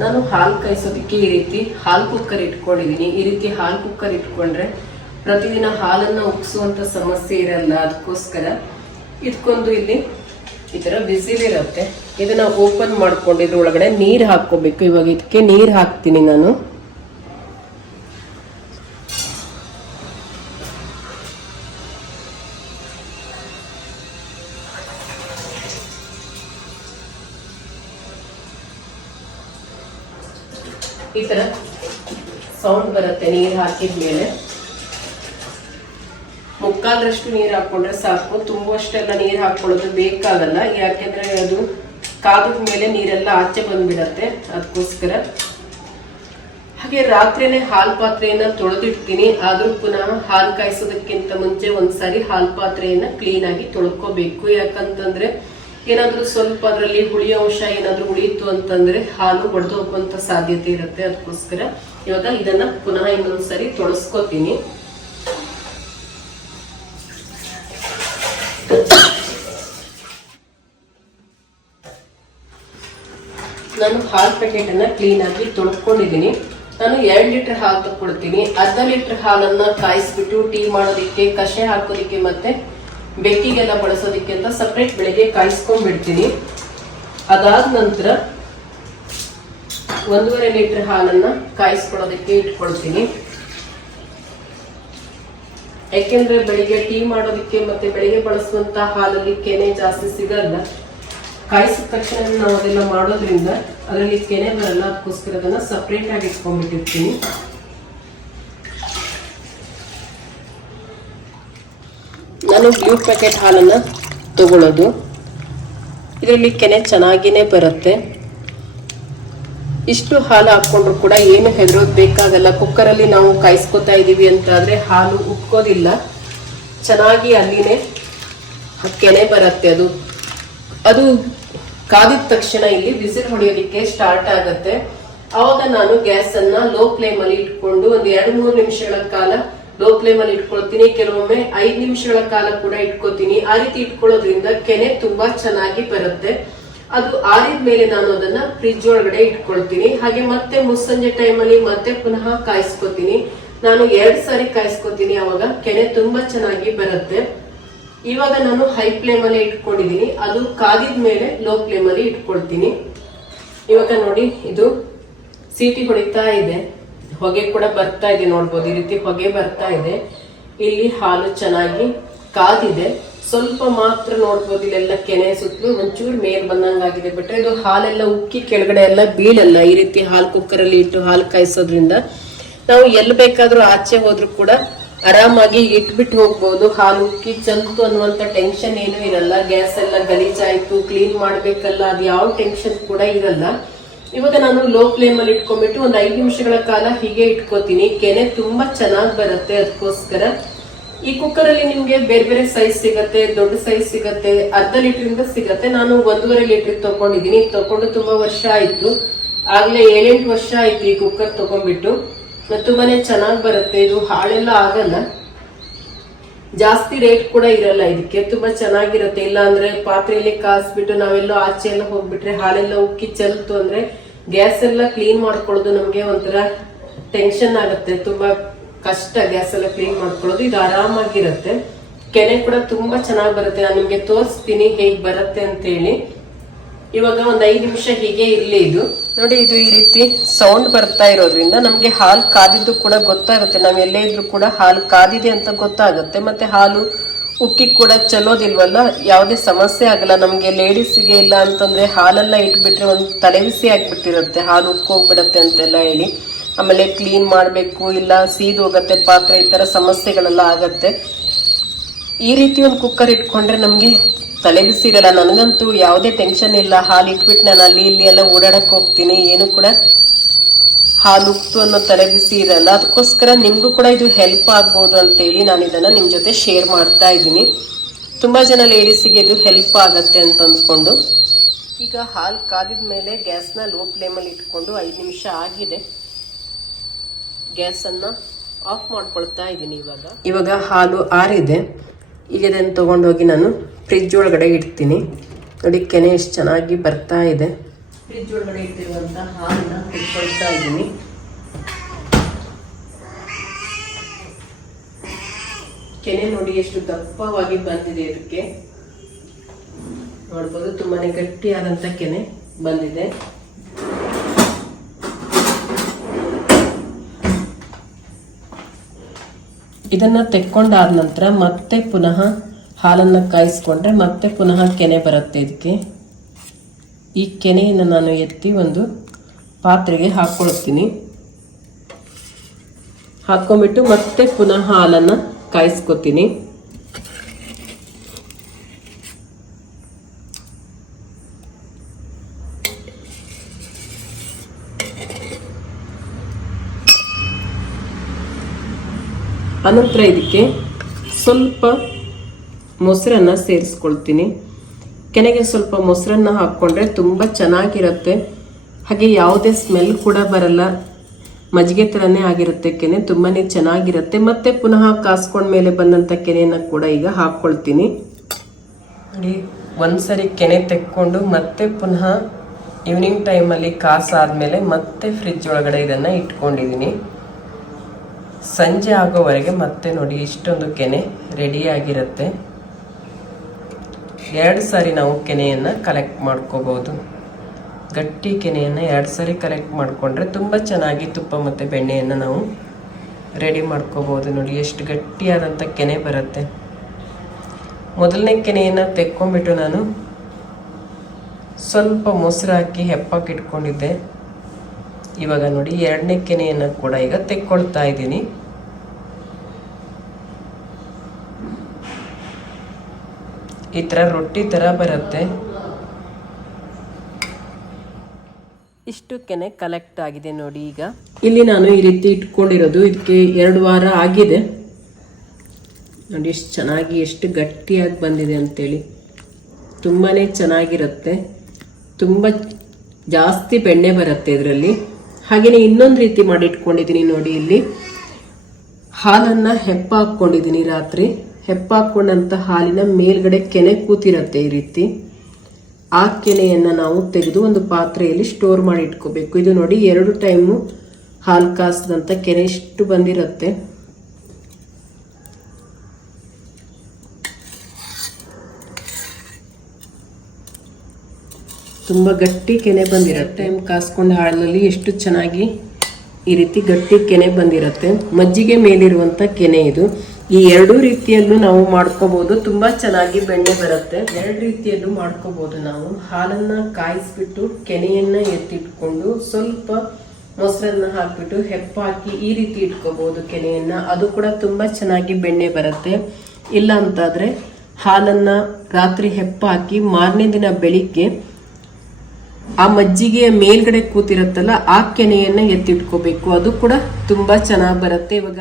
ನಾನು ಹಾಲು ಕಾಯಿಸೋದಕ್ಕೆ ಈ ರೀತಿ ಹಾಲು ಕುಕ್ಕರ್ ಇಟ್ಕೊಂಡಿದ್ದೀನಿ. ಈ ರೀತಿ ಹಾಲು ಕುಕ್ಕರ್ ಇಟ್ಕೊಂಡ್ರೆ ಪ್ರತಿದಿನ ಹಾಲನ್ನು ಉಕ್ಸುವಂತ ಸಮಸ್ಯೆ ಇರಲ್ಲ. ಅದಕ್ಕೋಸ್ಕರ ಇದಕ್ಕೊಂದು ಇಲ್ಲಿ ಈ ತರ ಬಿಸಿಲ್ ಇರುತ್ತೆ. ಇದನ್ನ ಓಪನ್ ಮಾಡ್ಕೊಂಡಿದ್ರ ಒಳಗಡೆ ನೀರ್ ಹಾಕೋಬೇಕು. ಇವಾಗ ಇದಕ್ಕೆ ನೀರ್ ಹಾಕ್ತೀನಿ ನಾನು. ಈ ತರ ಸೌಂಡ್ ಬರುತ್ತೆ ನೀರ್ ಹಾಕಿದ್ಮೇಲೆ. ಮುಕ್ಕಾಲರಷ್ಟು ನೀರು ಹಾಕೊಂಡ್ರೆ ಸಾಕು, ತುಂಬುವಷ್ಟೆಲ್ಲ ನೀರು ಹಾಕೊಳ್ಳೋದು ಬೇಕಾಗಲ್ಲ. ಯಾಕೆಂದ್ರೆ ಅದು ಕಾದದ ಮೇಲೆ ನೀರೆಲ್ಲ ಆಚೆ ಬಂದ್ಬಿಡತ್ತೆ. ಅದಕ್ಕೋಸ್ಕರ ಹಾಗೆ ರಾತ್ರಿನೇ ಹಾಲ್ ಪಾತ್ರೆಯನ್ನ ತೊಳೆದಿಡ್ತೀನಿ. ಆದ್ರೂ ಪುನಃ ಹಾಲು ಕಾಯಿಸೋದಕ್ಕಿಂತ ಮುಂಚೆ ಒಂದ್ಸಾರಿ ಹಾಲ್ ಪಾತ್ರೆಯನ್ನ ಕ್ಲೀನ್ ಆಗಿ ತೊಳ್ಕೋಬೇಕು. ಯಾಕಂತಂದ್ರೆ ಏನಾದ್ರೂ ಸ್ವಲ್ಪ ಅದರಲ್ಲಿ ಹುಳಿ ಅಂಶ ಏನಾದ್ರೂ ಉಳಿಯಿತು ಅಂತಂದ್ರೆ ಹಾಲು ಒಡೆದು ಹೋಗುವಂತ ಸಾಧ್ಯತೆ ಇರುತ್ತೆ. ಅದಕ್ಕೋಸ್ಕರ ಇವಾಗ ಇದನ್ನ ಪುನಃ ಇನ್ನೊಂದ್ಸರಿ ತೊಳಸ್ಕೋತೀನಿ. ನಾನು ಹಾಲ್ ಪ್ಯಾಕೆಟ್ ಅನ್ನ ಕ್ಲೀನ್ ಆಗಿ ತೊಳ್ಕೊಂಡಿದ್ದೀನಿ. ನಾನು 2 ಲೀಟರ್ ಹಾಲು ತಗೊಳ್ತೀನಿ. ಅರ್ಧ ಲೀಟರ್ ಹಾಲನ್ನ ಕಾಯಿಸ್ಬಿಟ್ಟು ಟೀ ಮಾಡೋದಿಕ್ಕೆ, ಕಷೆ ಹಾಕೋದಿಕ್ಕೆ ಮತ್ತೆ ಬೆಕ್ಕಿಗೆಲ್ಲ ಬಳಸೋದಿಕ್ಕೆ ಅಂತ ಸಪ್ರೇಟ್ ಬೆಳಿಗ್ಗೆ ಕಾಯಿಸ್ಕೊಂಡ್ಬಿಡ್ತೀನಿ. ಅದಾದ ನಂತರ 1.5 ಲೀಟರ್ ಹಾಲನ್ನ ಕಾಯಿಸ್ಕೊಳ್ಳೋದಕ್ಕೆ ಇಟ್ಕೊಳ್ತೀನಿ. ಯಾಕೆಂದ್ರೆ ಬೆಳಿಗ್ಗೆ ಟೀ ಮಾಡೋದಿಕ್ಕೆ ಮತ್ತೆ ಬೆಳಿಗ್ಗೆ ಬಳಸುವಂತ ಹಾಲಲ್ಲಿ ಕೆನೆ ಜಾಸ್ತಿ ಸಿಗಲ್ಲ. ಕಾಯಿಸಿದ ತಕ್ಷಣ ನಾವು ಅದೆಲ್ಲ ಮಾಡೋದ್ರಿಂದ ಅದರಲ್ಲಿ ಕೆನೆ ಬರಲ್ಲ. ಅದಕ್ಕೋಸ್ಕರ ಅದನ್ನ ಸಪ್ರೇಟ್ ಆಗಿ ಇಟ್ಕೊಂಡ್ಬಿಟ್ಟಿರ್ತೀನಿ. ನಾನು ಬ್ಲೂ ಪ್ಯಾಕೆಟ್ ಹಾಲನ್ನ ತಗೊಳ್ಳೋದು. ಇದರಲ್ಲಿ ಕೆನೆ ಚೆನ್ನಾಗಿನೇ ಬರುತ್ತೆ. ಇಷ್ಟು ಹಾಲು ಹಾಕೊಂಡ್ರು ಕೂಡ ಏನು ಹೆದರೋದು ಬೇಕಾಗಲ್ಲ. ಕುಕ್ಕರಲ್ಲಿ ನಾವು ಕಾಯಿಸ್ಕೊತಾ ಇದೀವಿ ಅಂತ ಆದ್ರೆ ಹಾಲು ಉಕ್ಕೋದಿಲ್ಲ, ಚೆನ್ನಾಗಿ ಅಲ್ಲಿನೇ ಕೆನೆ ಬರುತ್ತೆ. ಅದು ಕಾದಿದ ತಕ್ಷಣ ಇಲ್ಲಿ ವಿಸಿಲ್ ಹೊಡೆಯೋದಿಕ್ಕೆ ಸ್ಟಾರ್ಟ್ ಆಗತ್ತೆ. ಅವಾಗ ನಾನು ಗ್ಯಾಸ್ ಅನ್ನ ಲೋ ಫ್ಲೇಮ್ ಅಲ್ಲಿ ಇಟ್ಕೊಂಡು ಒಂದು 2-3 ನಿಮಿಷಗಳ ಕಾಲ ಲೋ ಫ್ಲೇಮ್ ಅಲ್ಲಿ ಇಟ್ಕೊಳ್ತೀನಿ. ಕೆಲವೊಮ್ಮೆ 5 ನಿಮಿಷಗಳ ಕಾಲ ಕೂಡ ಇಟ್ಕೋತೀನಿ. ಆ ರೀತಿ ಇಟ್ಕೊಳ್ಳೋದ್ರಿಂದ ಕೆನೆ ತುಂಬಾ ಚೆನ್ನಾಗಿ ಬರುತ್ತೆ. ಅದು ಆರಿದ ಮೇಲೆ ನಾನು ಅದನ್ನ ಫ್ರಿಜ್ ಒಳಗಡೆ ಇಟ್ಕೊಳ್ತೀನಿ. ಹಾಗೆ ಮತ್ತೆ ಮುಸ್ಸಂಜೆ ಟೈಮ್ ಅಲ್ಲಿ ಮತ್ತೆ ಪುನಃ ಕಾಯಿಸ್ಕೊತೀನಿ. ನಾನು 2 ಸಾರಿ ಕಾಯಿಸ್ಕೊತೀನಿ. ಅವಾಗ ಕೆನೆ ತುಂಬಾ ಚೆನ್ನಾಗಿ ಬರುತ್ತೆ. ಇವಾಗ ನಾನು ಹೈ ಫ್ಲೇಮ್ ಅಲ್ಲಿ ಇಟ್ಕೊಂಡಿದ್ದೀನಿ. ಅದು ಕಾದಿದ ಮೇಲೆ ಲೋ ಫ್ಲೇಮ್ ಅಲ್ಲಿ ಇಟ್ಕೊಳ್ತೀನಿ. ಇವಾಗ ನೋಡಿ ಇದು ಸೀಟಿ ಹೊಡಿತಾ ಇದೆ, ಹೊಗೆ ಕೂಡ ಬರ್ತಾ ಇದೆ. ನೋಡ್ಬೋದು, ಈ ರೀತಿ ಹೊಗೆ ಬರ್ತಾ ಇದೆ. ಇಲ್ಲಿ ಹಾಲು ಚೆನ್ನಾಗಿ ಕಾದಿದೆ. ಸ್ವಲ್ಪ ಮಾತ್ರ ನೋಡ್ಬೋದು ಇಲ್ಲೆಲ್ಲ ಕೆನೆ ಸುತ್ತಲೂ ಒಂಚೂರು ಮೇಲ್ ಬಂದಂಗಾಗಿದೆ. ಬಿಟ್ರೆ ಇದು ಹಾಲೆಲ್ಲ ಉಕ್ಕಿ ಕೆಳಗಡೆ ಎಲ್ಲ ಬೀಳಲ್ಲ. ಈ ರೀತಿ ಹಾಲು ಕುಕ್ಕರ್ ಅಲ್ಲಿ ಇಟ್ಟು ಹಾಲು ಕಾಯಿಸೋದ್ರಿಂದ ನಾವು ಎಲ್ಲಿ ಬೇಕಾದ್ರೂ ಆಚೆ ಹೋದ್ರು ಕೂಡ ಆರಾಮಾಗಿ ಇಟ್ಬಿಟ್ಟು ಹೋಗ್ಬೋದು. ಹಾಲು ಉಕ್ಕಿ ಚಲ್ತು ಅನ್ನುವಂತ ಟೆನ್ಷನ್ ಏನು ಇರಲ್ಲ. ಗ್ಯಾಸ್ ಎಲ್ಲ ಗಲೀಜಾಯ್ತು ಕ್ಲೀನ್ ಮಾಡ್ಬೇಕಲ್ಲ, ಅದು ಯಾವ ಟೆನ್ಷನ್ ಕೂಡ ಇರಲ್ಲ. ಇವಾಗ ನಾನು ಲೋ ಫ್ಲೇಮ್ ಅಲ್ಲಿ ಇಟ್ಕೊಂಡ್ಬಿಟ್ಟು ಒಂದು 5 ನಿಮಿಷಗಳ ಕಾಲ ಹೀಗೆ ಇಟ್ಕೋತೀನಿ. ಕೆನೆ ತುಂಬಾ ಚೆನ್ನಾಗಿ ಬರುತ್ತೆ. ಅದಕ್ಕೋಸ್ಕರ ಈ ಕುಕ್ಕರ್ ಅಲ್ಲಿ ನಿಮ್ಗೆ ಬೇರೆ ಬೇರೆ ಸೈಜ್ ಸಿಗತ್ತೆ, ದೊಡ್ಡ ಸೈಜ್ ಸಿಗತ್ತೆ, ಅರ್ಧ ಲೀಟರ್ ಇಂದ ಸಿಗತ್ತೆ. ನಾನು 1.5 ಲೀಟರ್ ತಗೊಂಡಿದ್ದೀನಿ. ತಗೊಂಡು ತುಂಬಾ ವರ್ಷ ಆಯ್ತು, ಆಗ್ಲೇ 7-8 ವರ್ಷ ಆಯ್ತು ಈ ಕುಕ್ಕರ್ ತಗೊಂಡ್ಬಿಟ್ಟು. ತುಂಬಾನೇ ಚೆನ್ನಾಗಿ ಬರುತ್ತೆ. ಇದು ಹಾಳೆಲ್ಲ ಆಗಲ್ಲ, ಜಾಸ್ತಿ ರೇಟ್ ಕೂಡ ಇರಲ್ಲ ಇದಕ್ಕೆ. ತುಂಬಾ ಚೆನ್ನಾಗಿರುತ್ತೆ. ಇಲ್ಲ ಅಂದ್ರೆ ಪಾತ್ರೆಯಲ್ಲಿ ಕಾಯಿಸ್ಬಿಟ್ಟು ನಾವೆಲ್ಲೋ ಆಚೆ ಎಲ್ಲ ಹೋಗ್ಬಿಟ್ರೆ ಹಾಲೆಲ್ಲ ಉಕ್ಕಿ ಚೆಲ್ತು ಅಂದ್ರೆ ಗ್ಯಾಸ್ ಎಲ್ಲ ಕ್ಲೀನ್ ಮಾಡ್ಕೊಳ್ಳೋದು ನಮ್ಗೆ ಒಂಥರ ಟೆನ್ಷನ್ ಆಗುತ್ತೆ. ತುಂಬಾ ಕಷ್ಟ ಗ್ಯಾಸ್ ಎಲ್ಲ ಕ್ಲೀನ್ ಮಾಡ್ಕೊಳ್ಳೋದು. ಇದು ಆರಾಮಾಗಿರುತ್ತೆ. ಕೆನೆ ಕೂಡ ತುಂಬಾ ಚೆನ್ನಾಗಿ ಬರುತ್ತೆ. ನಾನು ನಿಮ್ಗೆ ತೋರಿಸ್ತೀನಿ ಹೇಗ್ ಬರುತ್ತೆ ಅಂತ ಹೇಳಿ. ಇವಾಗ ಒಂದ್ 5 ನಿಮಿಷ ಹೀಗೆ ಇರ್ಲಿ. ಇದು ನೋಡಿ, ಇದು ಈ ರೀತಿ ಸೌಂಡ್ ಬರ್ತಾ ಇರೋದ್ರಿಂದ ನಮ್ಗೆ ಹಾಲು ಕಾದಿದ್ದು ಕೂಡ ಗೊತ್ತಾಗುತ್ತೆ. ನಾವ್ ಎಲ್ಲೇ ಇದ್ರು ಕೂಡ ಹಾಲು ಕಾದಿದೆ ಅಂತ ಗೊತ್ತಾಗುತ್ತೆ. ಮತ್ತೆ ಹಾಲು ಉಕ್ಕಿ ಕೂಡ ಚಲೋದಿಲ್ವಲ್ಲ, ಯಾವುದೇ ಸಮಸ್ಯೆ ಆಗಲ್ಲ ನಮ್ಗೆ. ಲೇಡೀಸ್ಗೆ ಇಲ್ಲ ಅಂತಂದ್ರೆ ಹಾಲೆಲ್ಲ ಇಟ್ಬಿಟ್ರೆ ಒಂದ್ ತಲೆಬಿಸಿ ಆಗ್ಬಿಟ್ಟಿರುತ್ತೆ, ಹಾಲು ಉಕ್ಕೋಗ್ಬಿಡತ್ತೆ ಅಂತೆಲ್ಲ ಹೇಳಿ. ಆಮೇಲೆ ಕ್ಲೀನ್ ಮಾಡ್ಬೇಕು, ಇಲ್ಲ ಸೀದ್ ಹೋಗತ್ತೆ ಪಾತ್ರೆ, ಈ ತರ ಸಮಸ್ಯೆಗಳೆಲ್ಲ ಆಗತ್ತೆ. ಈ ರೀತಿ ಒಂದು ಕುಕ್ಕರ್ ಇಟ್ಕೊಂಡ್ರೆ ನಮ್ಗೆ ತಲೆ ಬಿಸಿ ಇರಲ್ಲ. ನನಗಂತೂ ಯಾವುದೇ ಟೆನ್ಷನ್ ಇಲ್ಲ. ಹಾಲು ಇಟ್ಬಿಟ್ಟು ನಾನು ಅಲ್ಲಿ ಇಲ್ಲಿ ಎಲ್ಲ ಓಡಾಡಕ್ ಹೋಗ್ತೀನಿ, ಏನು ಕೂಡ ಹಾಲು ಉಕ್ತು ಅನ್ನೋ ತಲೆ ಬಿಸಿ ಇರಲ್ಲ. ಅದಕ್ಕೋಸ್ಕರ ನಿಮ್ಗೂ ಕೂಡ ಇದು ಹೆಲ್ಪ್ ಆಗ್ಬೋದು ಅಂತ ಹೇಳಿ ನಾನು ಇದನ್ನ ನಿಮ್ ಜೊತೆ ಶೇರ್ ಮಾಡ್ತಾ ಇದ್ದೀನಿ. ತುಂಬಾ ಜನ ಲೇಡೀಸ್ಗೆ ಇದು ಹೆಲ್ಪ್ ಆಗತ್ತೆ ಅಂತ ಅಂದ್ಕೊಂಡು. ಈಗ ಹಾಲು ಕಾದಿದ ಮೇಲೆ ಗ್ಯಾಸ್ನ ಲೋ ಫ್ಲೇಮ್ ಅಲ್ಲಿ ಇಟ್ಕೊಂಡು 5 ನಿಮಿಷ ಆಗಿದೆ. ಗ್ಯಾಸ್ ಅನ್ನ ಆಫ್ ಮಾಡ್ಕೊಳ್ತಾ ಇದ್ದೀನಿ. ಇವಾಗ ಹಾಲು ಆರಿದೆ. ಈಗ ಇದನ್ನು ತಗೊಂಡೋಗಿ ನಾನು ಫ್ರಿಜ್ ಒಳಗಡೆ ಇಡ್ತೀನಿ. ನೋಡಿ ಕೆನೆ ಎಷ್ಟು ಚೆನ್ನಾಗಿ ಬರ್ತಾ ಇದೆ. ಫ್ರಿಜ್ ಒಳಗಡೆ ಇಟ್ಟಿರುವಂತ ಹಾಲನ್ನ ತೆಗೆದುಕೊಳ್ತಾ ಇದ್ದೀನಿ. ಕೆನೆ ನೋಡಿ ಎಷ್ಟು ದಪ್ಪವಾಗಿ ಬಂದಿದೆ. ಇದಕ್ಕೆ ನೋಡ್ಬೋದು ತುಂಬಾನೇ ಗಟ್ಟಿಯಾದಂತ ಕೆನೆ ಬಂದಿದೆ. ಇದನ್ನ ತೆಕ್ಕೊಂಡಾದ ನಂತರ ಮತ್ತೆ ಪುನಃ ಹಾಲನ್ನ ಕಾಯಿಸ್ಕೊಂಡ್ರೆ ಮತ್ತೆ ಪುನಃ ಕೆನೆ ಬರುತ್ತೆ. ಇದಕ್ಕೆ ಈ ಕೆನೆಯನ್ನು ನಾನು ಎತ್ತಿ ಒಂದು ಪಾತ್ರೆಗೆ ಹಾಕೊಳ್ತೀನಿ. ಹಾಕೊಂಡ್ಬಿಟ್ಟು ಮತ್ತೆ ಪುನಃ ಹಾಲನ್ನ ಕಾಯಿಸ್ಕೊತೀನಿ. ಅನಂತರ ಇದಕ್ಕೆ ಸ್ವಲ್ಪ ಮೊಸರನ್ನ ಸೇರಿಸ್ಕೊಳ್ತೀನಿ. ಕೆನೆಗೆ ಸ್ವಲ್ಪ ಮೊಸರನ್ನ ಹಾಕ್ಕೊಂಡ್ರೆ ತುಂಬ ಚೆನ್ನಾಗಿರುತ್ತೆ. ಹಾಗೆ ಯಾವುದೇ ಸ್ಮೆಲ್ ಕೂಡ ಬರಲ್ಲ. ಮಜ್ಜಿಗೆ ಥರನೇ ಆಗಿರುತ್ತೆ ಕೆನೆ, ತುಂಬಾನೇ ಚೆನ್ನಾಗಿರುತ್ತೆ. ಮತ್ತೆ ಪುನಃ ಕಾಸ್ಕೊಂಡ್ಮೇಲೆ ಬಂದಂಥ ಕೆನೆಯನ್ನು ಕೂಡ ಈಗ ಹಾಕ್ಕೊಳ್ತೀನಿ. ನೋಡಿ, ಒಂದ್ಸರಿ ಕೆನೆ ತೆಕ್ಕೊಂಡು ಮತ್ತೆ ಪುನಃ ಈವ್ನಿಂಗ್ ಟೈಮಲ್ಲಿ ಕಾಸಾದ್ಮೇಲೆ ಮತ್ತೆ ಫ್ರಿಜ್ ಒಳಗಡೆ ಇದನ್ನು ಇಟ್ಕೊಂಡಿದ್ದೀನಿ. ಸಂಜೆ ಆಗೋವರೆಗೆ ಮತ್ತೆ ನೋಡಿ ಇಷ್ಟೊಂದು ಕೆನೆ ರೆಡಿಯಾಗಿರುತ್ತೆ. 2 ಸಾರಿ ನಾವು ಕೆನೆಯನ್ನು ಕಲೆಕ್ಟ್ ಮಾಡ್ಕೋಬಹುದು. ಗಟ್ಟಿ ಕೆನೆಯನ್ನು 2 ಸಾರಿ ಕಲೆಕ್ಟ್ ಮಾಡಿಕೊಂಡ್ರೆ ತುಂಬ ಚೆನ್ನಾಗಿ ತುಪ್ಪ ಮತ್ತು ಬೆಣ್ಣೆಯನ್ನು ನಾವು ರೆಡಿ ಮಾಡ್ಕೋಬಹುದು. ನೋಡಿ ಎಷ್ಟು ಗಟ್ಟಿಯಾದಂಥ ಕೆನೆ ಬರುತ್ತೆ. ಮೊದಲನೇ ಕೆನೆಯನ್ನು ತೆಕ್ಕೊಂಡ್ಬಿಟ್ಟು ನಾನು ಸ್ವಲ್ಪ ಮೊಸರು ಹಾಕಿ ಹೆಪ್ಪಾಕಿ ಇಟ್ಕೊಂಡಿದ್ದೆ. ಇವಾಗ ನೋಡಿ 2ನೇ ಕೆನೆಯನ್ನು ಕೂಡ ಈಗ ತೆಕ್ಕೊಳ್ತಾ ಇದ್ದೀನಿ. ಈ ಥರ ರೊಟ್ಟಿ ಥರ ಬರುತ್ತೆ. ಇಷ್ಟು ಕೆನೆ ಕಲೆಕ್ಟ್ ಆಗಿದೆ ನೋಡಿ. ಈಗ ಇಲ್ಲಿ ನಾನು ಈ ರೀತಿ ಇಟ್ಕೊಂಡಿರೋದು ಇದಕ್ಕೆ 2 ವಾರ ಆಗಿದೆ. ನೋಡಿ ಎಷ್ಟು ಚೆನ್ನಾಗಿ ಎಷ್ಟು ಗಟ್ಟಿಯಾಗಿ ಬಂದಿದೆ ಅಂತೇಳಿ. ತುಂಬಾ ಚೆನ್ನಾಗಿರುತ್ತೆ. ತುಂಬ ಜಾಸ್ತಿ ಬೆಣ್ಣೆ ಬರುತ್ತೆ ಇದರಲ್ಲಿ. ಹಾಗೆಯೇ ಇನ್ನೊಂದು ರೀತಿ ಮಾಡಿ ಇಟ್ಕೊಂಡಿದ್ದೀನಿ ನೋಡಿ. ಇಲ್ಲಿ ಹಾಲನ್ನು ಹೆಪ್ಪ ಹಾಕ್ಕೊಂಡಿದ್ದೀನಿ. ರಾತ್ರಿ ಹೆಪ್ಪ ಹಾಕ್ಕೊಂಡಂಥ ಹಾಲಿನ ಮೇಲ್ಗಡೆ ಕೆನೆ ಕೂತಿರುತ್ತೆ ಈ ರೀತಿ. ಆ ಕೆನೆಯನ್ನು ನಾವು ತೆಗೆದು ಒಂದು ಪಾತ್ರೆಯಲ್ಲಿ ಸ್ಟೋರ್ ಮಾಡಿ ಇಟ್ಕೋಬೇಕು. ಇದು ನೋಡಿ 2 ಟೈಮು ಹಾಲು ಕಾಸಿದಂಥ ಕೆನೆ ಇಷ್ಟು ಬಂದಿರುತ್ತೆ. ತುಂಬ ಗಟ್ಟಿ ಕೆನೆ ಬಂದಿರುತ್ತೆ. ಟೈಮ್ ಕಾಸ್ಕೊಂಡ ಹಾಲಲ್ಲಿ ಎಷ್ಟು ಚೆನ್ನಾಗಿ ಈ ರೀತಿ ಗಟ್ಟಿ ಕೆನೆ ಬಂದಿರುತ್ತೆ. ಮಜ್ಜಿಗೆ ಮೇಲಿರುವಂಥ ಕೆನೆ ಇದು. ಈ 2 ರೀತಿಯಲ್ಲೂ ನಾವು ಮಾಡ್ಕೋಬಹುದು. ತುಂಬಾ ಚೆನ್ನಾಗಿ ಬೆಣ್ಣೆ ಬರುತ್ತೆ. 2 ರೀತಿಯಲ್ಲೂ ಮಾಡ್ಕೋಬಹುದು. ನಾವು ಹಾಲನ್ನ ಕಾಯಿಸ್ಬಿಟ್ಟು ಕೆನೆಯನ್ನ ಎತ್ತಿಟ್ಕೊಂಡು ಸ್ವಲ್ಪ ಮೊಸರನ್ನ ಹಾಕ್ಬಿಟ್ಟು ಹೆಪ್ಪ ಹಾಕಿ ಈ ರೀತಿ ಇಟ್ಕೋಬಹುದು ಕೆನೆಯನ್ನ. ಅದು ಕೂಡ ತುಂಬಾ ಚೆನ್ನಾಗಿ ಬೆಣ್ಣೆ ಬರುತ್ತೆ. ಇಲ್ಲ ಅಂತಾದ್ರೆ ಹಾಲನ್ನ ರಾತ್ರಿ ಹೆಪ್ಪ ಹಾಕಿ ಮಾರನೇ ದಿನ ಬೆಳಿಗ್ಗೆ ಆ ಮಜ್ಜಿಗೆಯ ಮೇಲ್ಗಡೆ ಕೂತಿರತ್ತಲ್ಲ ಆ ಕೆನೆಯನ್ನ ಎತ್ತಿಟ್ಕೋಬೇಕು. ಅದು ಕೂಡ ತುಂಬಾ ಚೆನ್ನಾಗಿ ಬರುತ್ತೆ. ಇವಾಗ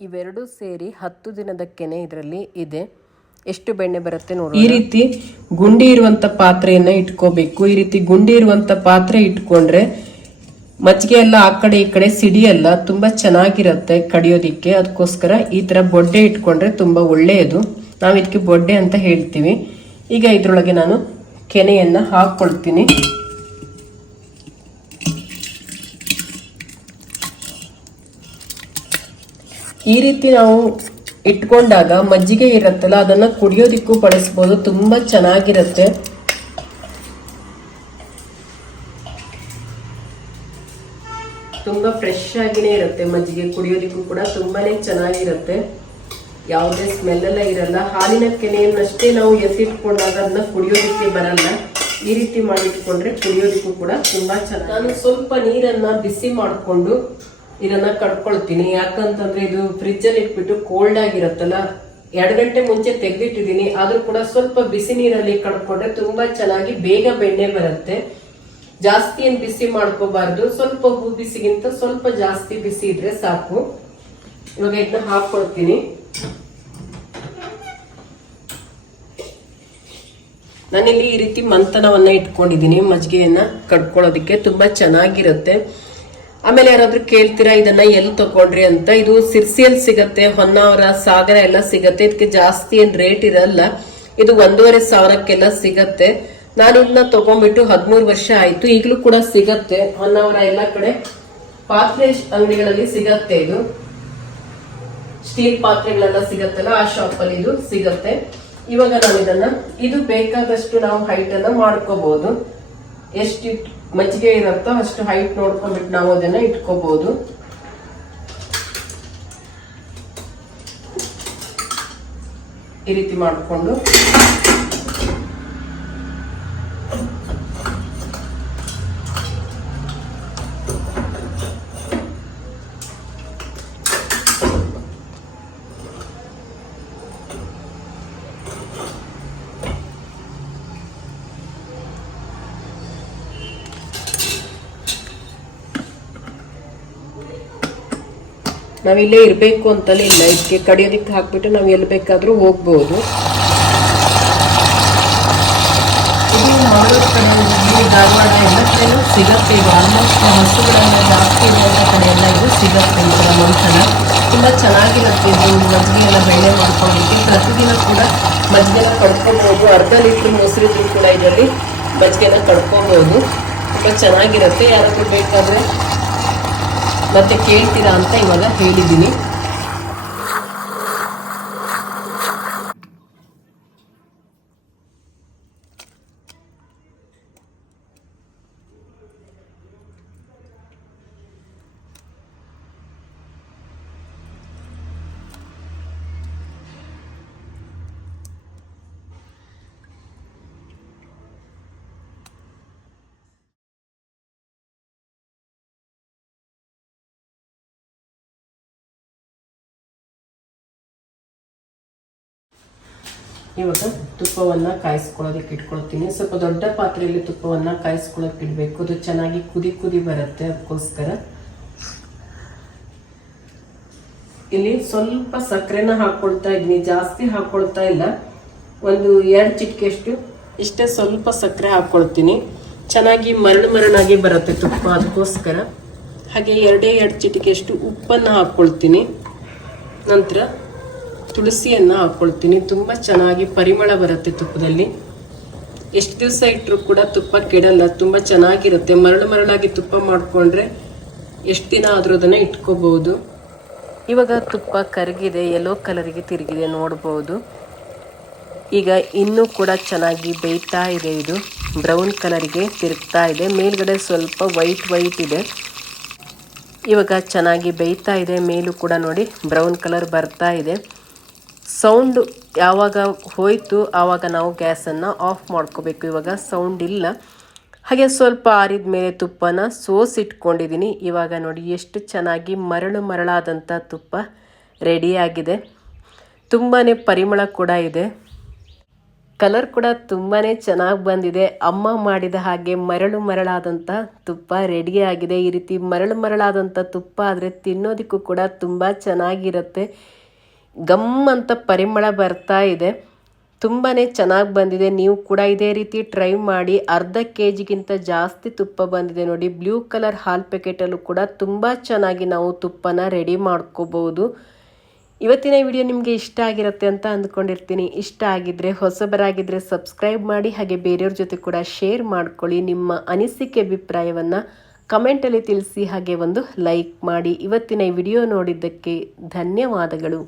ಇವೆರಡು ಸೇರಿ 10 ದಿನದ ಕೆನೆ ಇದರಲ್ಲಿ ಇದೆ. ಎಷ್ಟು ಬೆಣ್ಣೆ ಬರುತ್ತೆ ನೋಡಿ. ಈ ರೀತಿ ಗುಂಡಿ ಇರುವಂತ ಪಾತ್ರೆಯನ್ನ ಇಟ್ಕೋಬೇಕು. ಈ ರೀತಿ ಗುಂಡಿ ಇರುವಂತ ಪಾತ್ರೆ ಇಟ್ಕೊಂಡ್ರೆ ಮಜ್ಜಿಗೆ ಎಲ್ಲ ಆ ಕಡೆ ಈ ಕಡೆ ಸಿಡಿಯಲ್ಲ. ತುಂಬಾ ಚೆನ್ನಾಗಿರುತ್ತೆ ಕಡಿಯೋದಿಕ್ಕೆ. ಅದಕ್ಕೋಸ್ಕರ ಈ ತರ ಬೊಡ್ಡೆ ಇಟ್ಕೊಂಡ್ರೆ ತುಂಬಾ ಒಳ್ಳೆಯದು. ನಾವು ಇದಕ್ಕೆ ಬೊಡ್ಡೆ ಅಂತ ಹೇಳ್ತೀವಿ. ಈಗ ಇದ್ರೊಳಗೆ ನಾನು ಕೆನೆಯನ್ನ ಹಾಕೊಳ್ತೀನಿ. ಈ ರೀತಿ ನಾವು ಇಟ್ಕೊಂಡಾಗ ಮಜ್ಜಿಗೆ ಇರತ್ತಲ್ಲ ಅದನ್ನ ಕುಡಿಯೋದಿಕ್ಕೂ ಬಳಸಬಹುದು. ತುಂಬಾ ಚೆನ್ನಾಗಿರುತ್ತೆ. ತುಂಬಾ ಫ್ರೆಶ್ ಆಗಿನೇ ಇರುತ್ತೆ ಮಜ್ಜಿಗೆ. ಕುಡಿಯೋದಿಕ್ಕೂ ಕೂಡ ತುಂಬಾನೇ ಚೆನ್ನಾಗಿರುತ್ತೆ. ಯಾವುದೇ ಸ್ಮೆಲ್ ಎಲ್ಲ ಇರಲ್ಲ. ಹಾಲಿನ ಕೆನೆಯನ್ನಷ್ಟೇ ನಾವು ಎತ್ತಿಟ್ಕೊಂಡಾಗ ಅದನ್ನ ಕುಡಿಯೋದಿಕ್ಕೆ ಬರಲ್ಲ. ಈ ರೀತಿ ಮಾಡಿಟ್ಕೊಂಡ್ರೆ ಕುಡಿಯೋದಿಕ್ಕೂ ಕೂಡ ತುಂಬಾ ಚೆನ್ನಾಗಿ. ನಾನು ಸ್ವಲ್ಪ ನೀರನ್ನ ಬಿಸಿ ಮಾಡಿಕೊಂಡು ಇದನ್ನ ಕಡ್ಕೊಳ್ತೀನಿ. ಯಾಕಂತಂದ್ರೆ ಇದು ಫ್ರಿಜ್ ಅಲ್ಲಿ ಇಟ್ಬಿಟ್ಟು ಕೋಲ್ಡ್ ಆಗಿರತ್ತಲ್ಲ. 2 ಗಂಟೆ ಮುಂಚೆ ತೆಗೆದಿಟ್ಟಿದ್ದೀನಿ. ಆದ್ರೂ ಕೂಡ ಸ್ವಲ್ಪ ಬಿಸಿ ನೀರಲ್ಲಿ ಕಡ್ಕೊಂಡ್ರೆ ತುಂಬಾ ಚೆನ್ನಾಗಿ ಬೇಗ ಬೆಣ್ಣೆ ಬರುತ್ತೆ. ಜಾಸ್ತಿ ಏನ್ ಬಿಸಿ ಮಾಡ್ಕೋಬಾರ್ದು. ಸ್ವಲ್ಪ ಹೂ ಬಿಸಿಗಿಂತ ಸ್ವಲ್ಪ ಜಾಸ್ತಿ ಬಿಸಿ ಇದ್ರೆ ಸಾಕು. ಇವಾಗ ಇದನ್ನ ಹಾಕೊಳ್ತೀನಿ. ನಾನಿಲ್ಲಿ ಈ ರೀತಿ ಮಂಥನವನ್ನ ಇಟ್ಕೊಂಡಿದ್ದೀನಿ ಮಜ್ಜಿಗೆಯನ್ನ ಕಡ್ಕೊಳ್ಳೋದಿಕ್ಕೆ. ತುಂಬಾ ಚೆನ್ನಾಗಿರುತ್ತೆ. ಆಮೇಲೆ ಯಾರಾದ್ರೂ ಕೇಳ್ತೀರಾ ಇದನ್ನ ಎಲ್ಲಿ ತಗೊಂಡ್ರಿ ಅಂತ. ಇದು ಸಿರ್ಸಿಯಲ್ಲಿ ಸಿಗತ್ತೆ, ಹೊನ್ನಾವರ, ಸಾಗರ ಎಲ್ಲ ಸಿಗತ್ತೆ. ಇದಕ್ಕೆ ಜಾಸ್ತಿ ಏನ್ ರೇಟ್ ಇರಲ್ಲ. ಇದು 1,500 ಸಾವಿರಕ್ಕೆಲ್ಲ ಸಿಗತ್ತೆ. ನಾನು ಇದನ್ನ ತಗೊಂಡ್ಬಿಟ್ಟು 13 ವರ್ಷ ಆಯ್ತು. ಈಗಲೂ ಕೂಡ ಸಿಗತ್ತೆ ಹೊನ್ನಾವರ ಎಲ್ಲ ಕಡೆ ಪಾತ್ರೆ ಅಂಗಡಿಗಳಲ್ಲಿ ಸಿಗತ್ತೆ. ಇದು ಸ್ಟೀಲ್ ಪಾತ್ರೆಗಳೆಲ್ಲ ಸಿಗತ್ತಲ್ಲ, ಆ ಶಾಪ್ ಅಲ್ಲಿ ಇದು ಸಿಗತ್ತೆ. ಇವಾಗ ನಾವು ಇದು ಬೇಕಾದಷ್ಟು ನಾವು ಹೈಟ್ ಅನ್ನ ಮಾಡ್ಕೋಬಹುದು. ಎಷ್ಟು ಮಜ್ಜಿಗೆ ಇರುತ್ತೋ ಅಷ್ಟು ಹೈಟ್ ನೋಡ್ಕೊಂಡ್ಬಿಟ್ಟು ನಾವು ಅದನ್ನ ಇಟ್ಕೋಬಹುದು. ಈ ರೀತಿ ಮಾಡಿಕೊಂಡು ನಾವಿಲ್ಲೇ ಇರಬೇಕು ಅಂತಲೇ ಇಲ್ಲ. ಇದಕ್ಕೆ ಕಡಿಯೋದಕ್ಕೆ ಹಾಕ್ಬಿಟ್ಟು ನಾವು ಎಲ್ಲಿ ಬೇಕಾದರೂ ಹೋಗ್ಬೋದು. ಇದು ಮಾಡೋದ್ ಕಡೆ ಧಾರವಾಡ ಎಲ್ಲ ಕಡೆಯೂ ಸಿಗತ್ತೆ. ಇದು ಆಲ್ಮೋಸ್ಟ್ ಹಸುಗಳೆಲ್ಲ ಜಾಸ್ತಿ ಇರುವಂಥ ಕಡೆ ಎಲ್ಲ ಇದು ಸಿಗತ್ತೆ. ಈ ಥರ ಮಂಚನ ತುಂಬ ಚೆನ್ನಾಗಿರುತ್ತೆ. ಇದು ಮಜ್ಜಿಗೆ ಎಲ್ಲ ಬೆಣ್ಣೆ ಮಾಡ್ಕೊಳ್ಳಿಕ್ಕೆ ಪ್ರತಿದಿನ ಕೂಡ ಮಜ್ಜಿಗೆನ ಕಡ್ಕೋಬಹುದು. ಅರ್ಧ ಲೀಟ್ರ್ ಮೊಸರಿದ್ರು ಕೂಡ ಇದರಲ್ಲಿ ಮಜ್ಜಿಗೆನ ಕಡ್ಕೋಬಹುದು. ತುಂಬ ಚೆನ್ನಾಗಿರುತ್ತೆ. ಯಾರಾದರೂ ಬೇಕಾದರೆ ಮತ್ತೆ ಕೇಳ್ತೀರಾ ಅಂತ ಇವಾಗ ಹೇಳಿದ್ದೀನಿ. ಇವಾಗ ತುಪ್ಪವನ್ನು ಕಾಯಿಸ್ಕೊಳ್ಳೋದಕ್ಕೆ ಇಟ್ಕೊಳ್ತೀನಿ. ಸ್ವಲ್ಪ ದೊಡ್ಡ ಪಾತ್ರೆಯಲ್ಲಿ ತುಪ್ಪವನ್ನು ಕಾಯಿಸ್ಕೊಳ್ಳೋಕೆ ಇಡಬೇಕು. ಅದು ಚೆನ್ನಾಗಿ ಕುದಿ ಬರುತ್ತೆ. ಅದಕ್ಕೋಸ್ಕರ ಇಲ್ಲಿ ಸ್ವಲ್ಪ ಸಕ್ಕರೆನ ಹಾಕೊಳ್ತಾ ಇದ್ದೀನಿ. ಜಾಸ್ತಿ ಹಾಕೊಳ್ತಾ ಇಲ್ಲ. ಒಂದು 2 ಚಿಟಿಕೆಯಷ್ಟು ಇಷ್ಟೇ ಸ್ವಲ್ಪ ಸಕ್ಕರೆ ಹಾಕೊಳ್ತೀನಿ. ಚೆನ್ನಾಗಿ ಮರಳಾಗಿ ಬರುತ್ತೆ ತುಪ್ಪ. ಅದಕ್ಕೋಸ್ಕರ ಹಾಗೆ 2 ಚಿಟಿಕೆಯಷ್ಟು ಉಪ್ಪನ್ನು ಹಾಕ್ಕೊಳ್ತೀನಿ. ನಂತರ ತುಳಸಿಯನ್ನು ಹಾಕ್ಕೊಳ್ತೀನಿ. ತುಂಬ ಚೆನ್ನಾಗಿ ಪರಿಮಳ ಬರುತ್ತೆ ತುಪ್ಪದಲ್ಲಿ. ಎಷ್ಟು ದಿವಸ ಇಟ್ಟರು ಕೂಡ ತುಪ್ಪ ಕೆಡಲ್ಲ. ತುಂಬ ಚೆನ್ನಾಗಿರುತ್ತೆ. ಮರಳಾಗಿ ತುಪ್ಪ ಮಾಡಿಕೊಂಡ್ರೆ ಎಷ್ಟು ದಿನ ಆದರೂ ಅದನ್ನು ಇಟ್ಕೋಬಹುದು. ಇವಾಗ ತುಪ್ಪ ಕರಗಿದೆ, ಯೆಲ್ಲೋ ಕಲರ್ಗೆ ತಿರುಗಿದೆ ನೋಡ್ಬೋದು. ಈಗ ಇನ್ನೂ ಕೂಡ ಚೆನ್ನಾಗಿ ಬೇಯ್ತಾ ಇದೆ. ಇದು ಬ್ರೌನ್ ಕಲರ್ಗೆ ತಿರುಗ್ತಾ ಇದೆ. ಮೇಲ್ಗಡೆ ಸ್ವಲ್ಪ ವೈಟ್ ಇದೆ. ಇವಾಗ ಚೆನ್ನಾಗಿ ಬೇಯ್ತಾ ಇದೆ. ಮೇಲೂ ಕೂಡ ನೋಡಿ ಬ್ರೌನ್ ಕಲರ್ ಬರ್ತಾ ಇದೆ. ಸೌಂಡ್ ಯಾವಾಗ ಹೋಯ್ತು ಆವಾಗ ನಾವು ಗ್ಯಾಸನ್ನು ಆಫ್ ಮಾಡ್ಕೋಬೇಕು. ಇವಾಗ ಸೌಂಡ್ ಇಲ್ಲ. ಹಾಗೆ ಸ್ವಲ್ಪ ಆರಿದ ಮೇಲೆ ತುಪ್ಪನ ಸೋಸಿಟ್ಕೊಂಡಿದ್ದೀನಿ. ಇವಾಗ ನೋಡಿ ಎಷ್ಟು ಚೆನ್ನಾಗಿ ಮರಳಾದಂಥ ತುಪ್ಪ ರೆಡಿಯಾಗಿದೆ. ತುಂಬಾ ಪರಿಮಳ ಕೂಡ ಇದೆ. ಕಲರ್ ಕೂಡ ತುಂಬಾ ಚೆನ್ನಾಗಿ ಬಂದಿದೆ. ಅಮ್ಮ ಮಾಡಿದ ಹಾಗೆ ಮರಳಾದಂಥ ತುಪ್ಪ ರೆಡಿಯಾಗಿದೆ. ಈ ರೀತಿ ಮರಳಾದಂಥ ತುಪ್ಪ ಆದರೆ ತಿನ್ನೋದಕ್ಕೂ ಕೂಡ ತುಂಬ ಚೆನ್ನಾಗಿರುತ್ತೆ. ಗಮ್ ಅಂತ ಪರಿಮಳ ಬರ್ತಾ ಇದೆ. ತುಂಬಾ ಚೆನ್ನಾಗಿ ಬಂದಿದೆ. ನೀವು ಕೂಡ ಇದೇ ರೀತಿ ಟ್ರೈ ಮಾಡಿ. ಅರ್ಧ ಕೆಜಿಗಿಂತ ಜಾಸ್ತಿ ತುಪ್ಪ ಬಂದಿದೆ ನೋಡಿ. ಬ್ಲೂ ಕಲರ್ ಹಾಲ್ ಪ್ಯಾಕೆಟಲ್ಲೂ ಕೂಡ ತುಂಬ ಚೆನ್ನಾಗಿ ನಾವು ತುಪ್ಪನ ರೆಡಿ ಮಾಡ್ಕೋಬಹುದು. ಇವತ್ತಿನ ವಿಡಿಯೋ ನಿಮಗೆ ಇಷ್ಟ ಆಗಿರುತ್ತೆ ಅಂತ ಅಂದ್ಕೊಂಡಿರ್ತೀನಿ. ಇಷ್ಟ ಆಗಿದ್ರೆ ಹೊಸಬರಾಗಿದ್ದರೆ ಸಬ್ಸ್ಕ್ರೈಬ್ ಮಾಡಿ. ಹಾಗೆ ಬೇರೆಯವ್ರ ಜೊತೆ ಕೂಡ ಶೇರ್ ಮಾಡ್ಕೊಳ್ಳಿ. ನಿಮ್ಮ ಅನಿಸಿಕೆ ಅಭಿಪ್ರಾಯವನ್ನು ಕಮೆಂಟಲ್ಲಿ ತಿಳಿಸಿ. ಹಾಗೆ ಒಂದು ಲೈಕ್ ಮಾಡಿ. ಇವತ್ತಿನ ವಿಡಿಯೋ ನೋಡಿದ್ದಕ್ಕೆ ಧನ್ಯವಾದಗಳು.